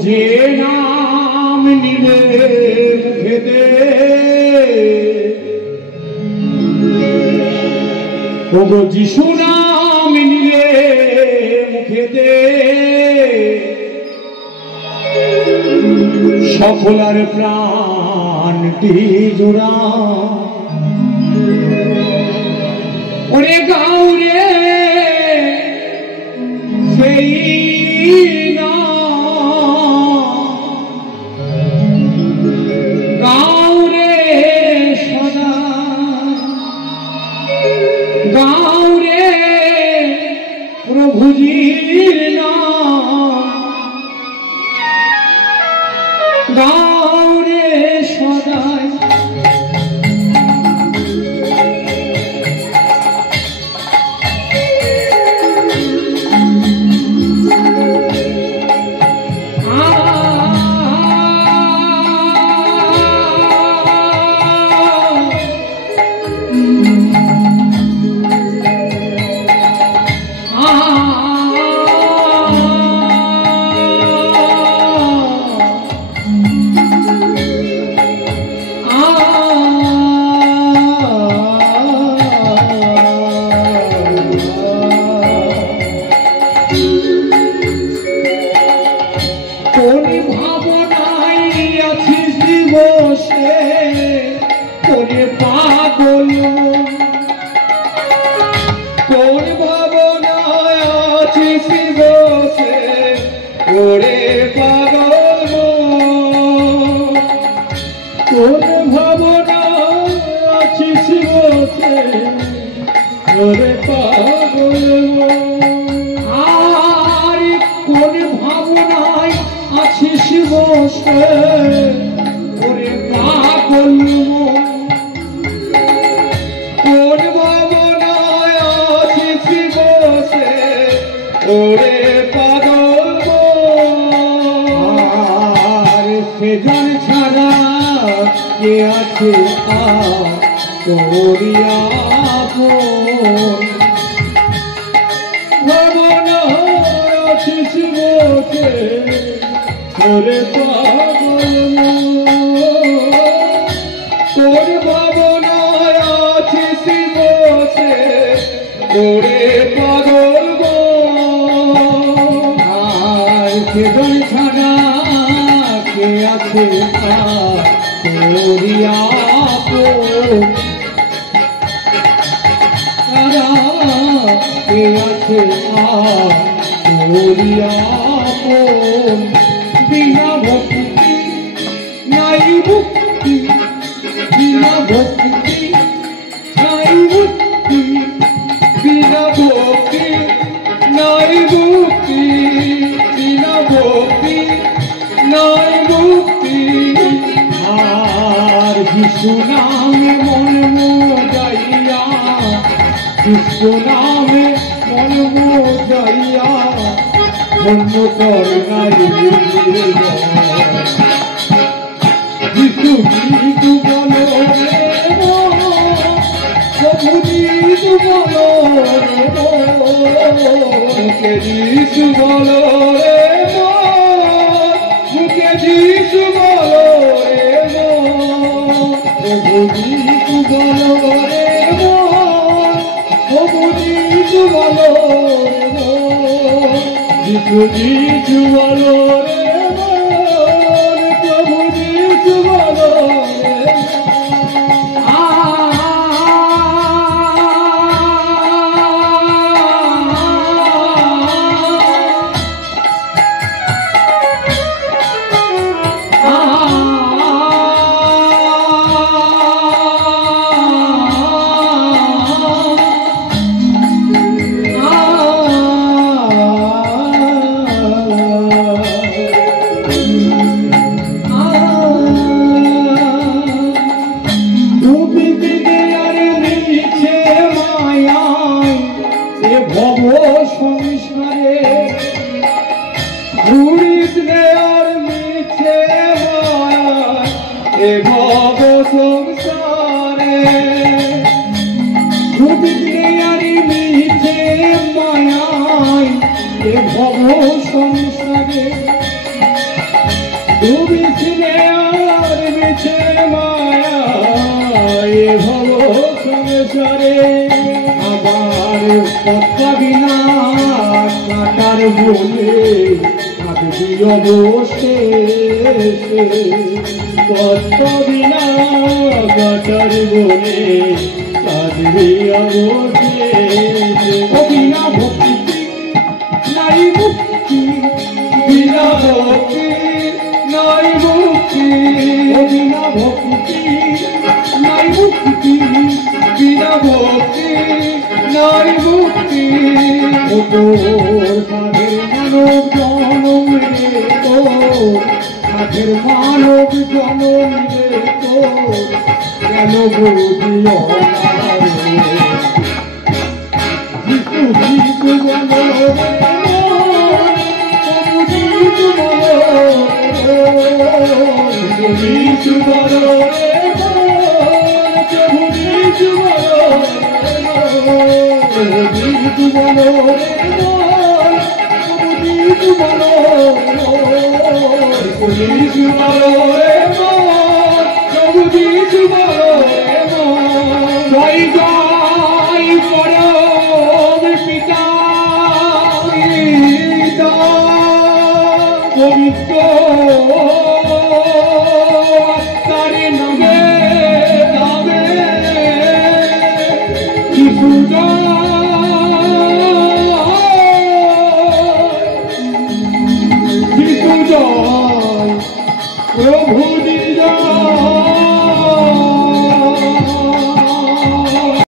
যে নাম নিলে মুখেতে ওগো যিশু নাম নিলে মুখেতে সকলার প্রাণটি জোড়া ওরে গাউরে সেই গাউরে প্রভুজির নাম গাউরে সদাই সংসারে ঘুরিস নে আর মিছে মায়ায় এ ভব সংসারে ঘুরিস নে আর মিছে মায়ায় এ ভব সংসারে ঘুরিস নে আর মিছে মায়ায় এ ভব সংসারে আবার পদ্মা বিনা কাটার বলে কাঁদবি অবশেষে পদ্মা বিনা কাটার বলে কাঁদবি অবশেষে বিনা ভক্তি নাই মুক্তি বিনা ভক্তি নাই মুক্তি বিনা ভক্তি নাই মুক্তি বিনা ভক্তি নাই মুক্তি সাধের মানব জনম রে তো কেন বুঝিও যিশু যিশু বলো যিশু বলো প্রভু যিশু বলো যিশু বলো যিশু বলো যিশু বলো প্রভু যিশু বলো জয় জয় পরম পিতা পবিত্র আত্মারে নামে নামে যিশু জয় প্রভু